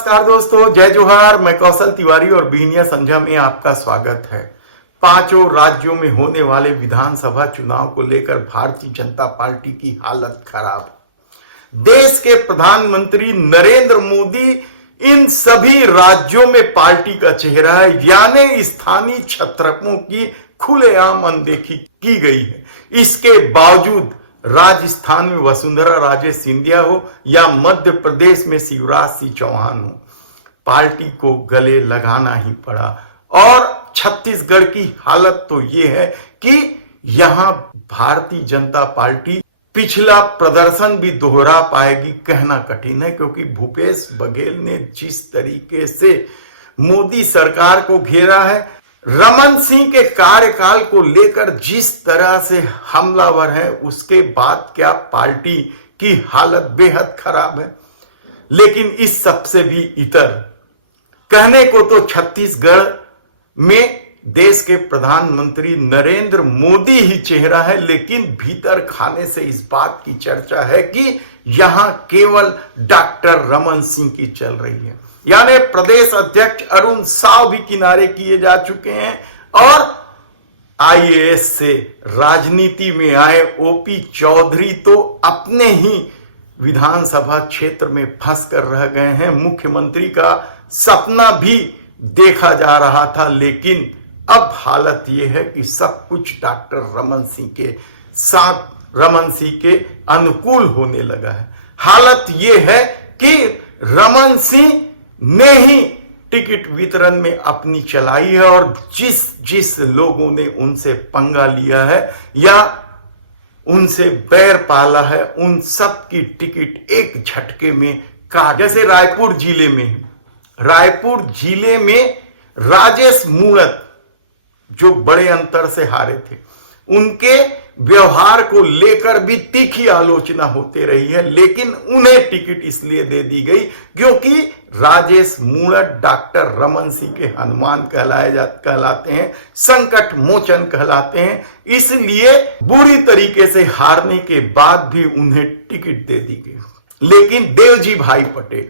नमस्कार दोस्तों, जय जोहार। मैं कौशल तिवारी और बिहनिया संझा में आपका स्वागत है। पांचों राज्यों में होने वाले विधानसभा चुनाव को लेकर भारतीय जनता पार्टी की हालत खराब। देश के प्रधानमंत्री नरेंद्र मोदी इन सभी राज्यों में पार्टी का चेहरा है, यानी स्थानीय क्षत्रपों की खुलेआम अनदेखी की गई है। इसके बावजूद राजस्थान में वसुंधरा राजे सिंधिया हो या मध्य प्रदेश में शिवराज सिंह चौहान हो, पार्टी को गले लगाना ही पड़ा। और छत्तीसगढ़ की हालत तो ये है कि यहां भारतीय जनता पार्टी पिछला प्रदर्शन भी दोहरा पाएगी कहना कठिन है, क्योंकि भूपेश बघेल ने जिस तरीके से मोदी सरकार को घेरा है, रमन सिंह के कार्यकाल को लेकर जिस तरह से हमलावर है, उसके बाद क्या पार्टी की हालत बेहद खराब है। लेकिन इस सबसे भी इतर कहने को तो छत्तीसगढ़ में देश के प्रधानमंत्री नरेंद्र मोदी ही चेहरा है, लेकिन भीतर खाने से इस बात की चर्चा है कि यहां केवल डॉक्टर रमन सिंह की चल रही है। यानी प्रदेश अध्यक्ष अरुण साव भी किनारे किए जा चुके हैं और आईएएस से राजनीति में आए ओपी चौधरी तो अपने ही विधानसभा क्षेत्र में फंस कर रह गए हैं। मुख्यमंत्री का सपना भी देखा जा रहा था, लेकिन अब हालत यह है कि सब कुछ डॉक्टर रमन सिंह के साथ, रमन सिंह के अनुकूल होने लगा है। हालत यह है कि रमन सिंह ने ही टिकट वितरण में अपनी चलाई है और जिस लोगों ने उनसे पंगा लिया है या उनसे बैर पाला है, उन सब की टिकट एक झटके में काट। जैसे रायपुर जिले में राजेश मूणत जो बड़े अंतर से हारे थे, उनके व्यवहार को लेकर भी तीखी आलोचना होती रही है, लेकिन उन्हें टिकट इसलिए दे दी गई क्योंकि राजेश मूणत डॉक्टर रमन सिंह के हनुमान कहलाते हैं, संकट मोचन कहलाते हैं। इसलिए बुरी तरीके से हारने के बाद भी उन्हें टिकट दे दी गई। लेकिन देवजी भाई पटेल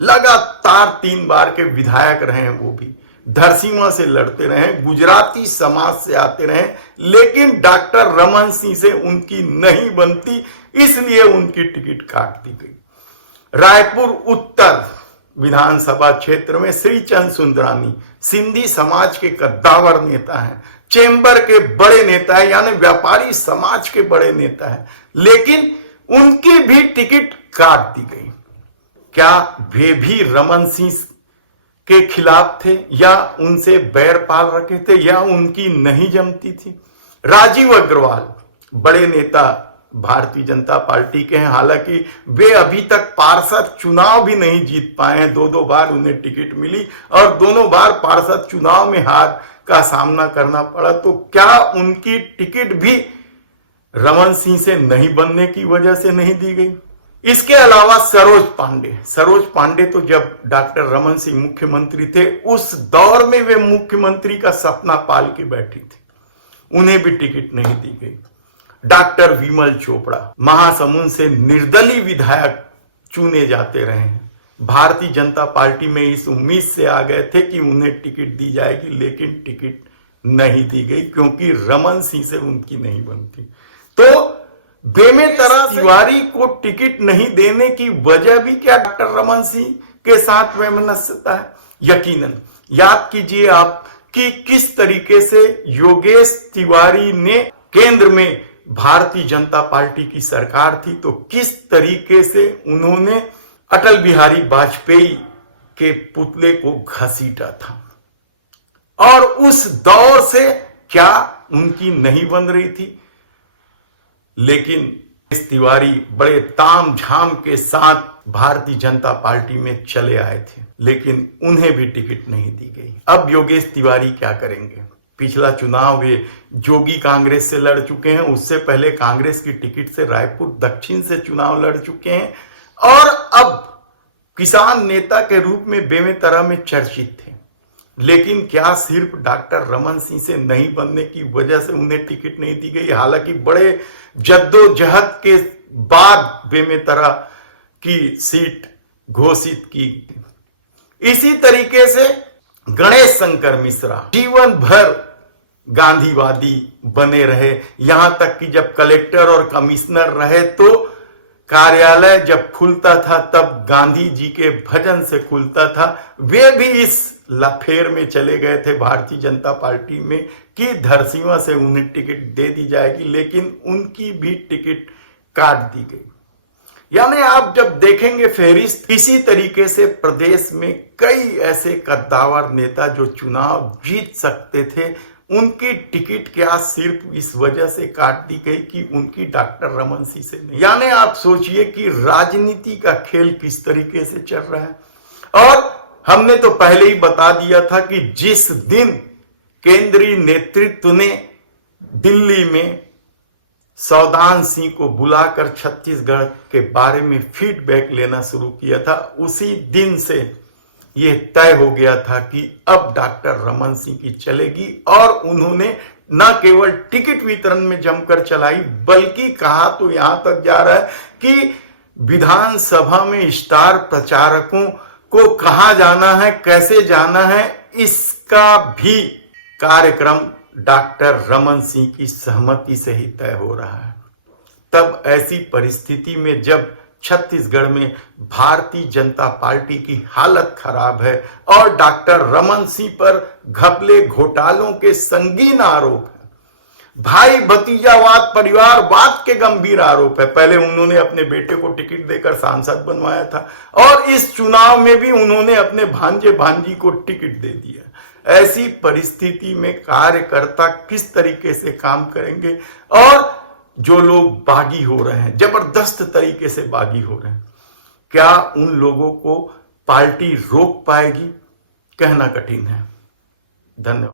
लगातार 3 बार के विधायक रहे हैं, वो भी धरसीमा से लड़ते रहे, गुजराती समाज से आते रहे, लेकिन डॉक्टर रमन सिंह से उनकी नहीं बनती, इसलिए उनकी टिकट काट दी गई। रायपुर उत्तर विधानसभा क्षेत्र में श्रीचंद सुंदरानी सिंधी समाज के कद्दावर नेता हैं, चेंबर के बड़े नेता है, यानी व्यापारी समाज के बड़े नेता है, लेकिन उनकी भी टिकट काट दी गई। क्या वे भी रमन सिंह के खिलाफ थे या उनसे बैर पाल रखे थे या उनकी नहीं जमती थी? राजीव अग्रवाल बड़े नेता भारतीय जनता पार्टी के हैं, हालांकि वे अभी तक पार्षद चुनाव भी नहीं जीत पाए हैं। 2 बार उन्हें टिकट मिली और दोनों बार पार्षद चुनाव में हार का सामना करना पड़ा। तो क्या उनकी टिकट भी रमन सिंह से नहीं बनने की वजह से नहीं दी गई? इसके अलावा सरोज पांडे तो जब डॉक्टर रमन सिंह मुख्यमंत्री थे, उस दौर में वे मुख्यमंत्री का सपना पाल के बैठी थी, उन्हें भी टिकट नहीं दी गई। डॉक्टर विमल चोपड़ा महासमुंद से निर्दलीय विधायक चुने जाते रहे हैं। भारतीय जनता पार्टी में इस उम्मीद से आ गए थे कि उन्हें टिकट दी जाएगी, लेकिन टिकट नहीं दी गई क्योंकि रमन सिंह से उनकी नहीं बनती। तो बेमेतरा तिवारी को टिकट नहीं देने की वजह भी क्या डॉक्टर रमन सिंह के साथ वैमनस्यता है? यकीनन। याद कीजिए आप कि किस तरीके से योगेश तिवारी ने केंद्र में भारतीय जनता पार्टी की सरकार थी, तो किस तरीके से उन्होंने अटल बिहारी वाजपेयी के पुतले को घसीटा था और उस दौर से क्या उनकी नहीं बन रही थी? लेकिन योगेश तिवारी बड़े ताम झाम के साथ भारतीय जनता पार्टी में चले आए थे, लेकिन उन्हें भी टिकट नहीं दी गई। अब योगेश तिवारी क्या करेंगे? पिछला चुनाव वे जोगी कांग्रेस से लड़ चुके हैं, उससे पहले कांग्रेस की टिकट से रायपुर दक्षिण से चुनाव लड़ चुके हैं और अब किसान नेता के रूप में बेमेतरा में चर्चित थे। लेकिन क्या सिर्फ डॉक्टर रमन सिंह से नहीं बनने की वजह से उन्हें टिकट नहीं दी गई? हालांकि बड़े जद्दोजहद के बाद बेमेतरा की सीट घोषित की। इसी तरीके से गणेश शंकर मिश्रा जीवन भर गांधीवादी बने रहे, यहां तक कि जब कलेक्टर और कमिश्नर रहे तो कार्यालय जब खुलता था तब गांधी जी के भजन से खुलता था। वे भी इस लफेर में चले गए थे भारतीय जनता पार्टी में कि धरसींवा से उन्हें टिकट दे दी जाएगी, लेकिन उनकी भी टिकट काट दी गई। यानी आप जब देखेंगे फहरिस्त, इसी तरीके से प्रदेश में कई ऐसे कद्दावर नेता जो चुनाव जीत सकते थे, उनकी टिकट क्या सिर्फ इस वजह से काट दी गई कि उनकी डॉक्टर रमन सिंह से नहीं। यानी आप सोचिए कि राजनीति का खेल किस तरीके से चल रहा है। और हमने तो पहले ही बता दिया था कि जिस दिन केंद्रीय नेतृत्व ने दिल्ली में सौदान सिंह को बुलाकर छत्तीसगढ़ के बारे में फीडबैक लेना शुरू किया था, उसी दिन से यह तय हो गया था कि अब डॉक्टर रमन सिंह की चलेगी। और उन्होंने न केवल टिकट वितरण में जमकर चलाई, बल्कि कहा तो यहां तक जा रहा है कि विधानसभा में स्टार प्रचारकों को कहां जाना है, कैसे जाना है, इसका भी कार्यक्रम डॉक्टर रमन सिंह की सहमति से ही तय हो रहा है। तब ऐसी परिस्थिति में जब छत्तीसगढ़ में भारतीय जनता पार्टी की हालत खराब है और डॉक्टर रमन सिंह पर घपले घोटालों के संगीन आरोप है, भाई भतीजावाद परिवारवाद के गंभीर आरोप है। पहले उन्होंने अपने बेटे को टिकट देकर सांसद बनवाया था और इस चुनाव में भी उन्होंने अपने भांजे भांजी को टिकट दे दिया। ऐसी परिस्थिति में कार्यकर्ता किस तरीके से काम करेंगे? और जो लोग बागी हो रहे हैं, जबरदस्त तरीके से बागी हो रहे हैं, क्या उन लोगों को पार्टी रोक पाएगी? कहना कठिन है। धन्यवाद।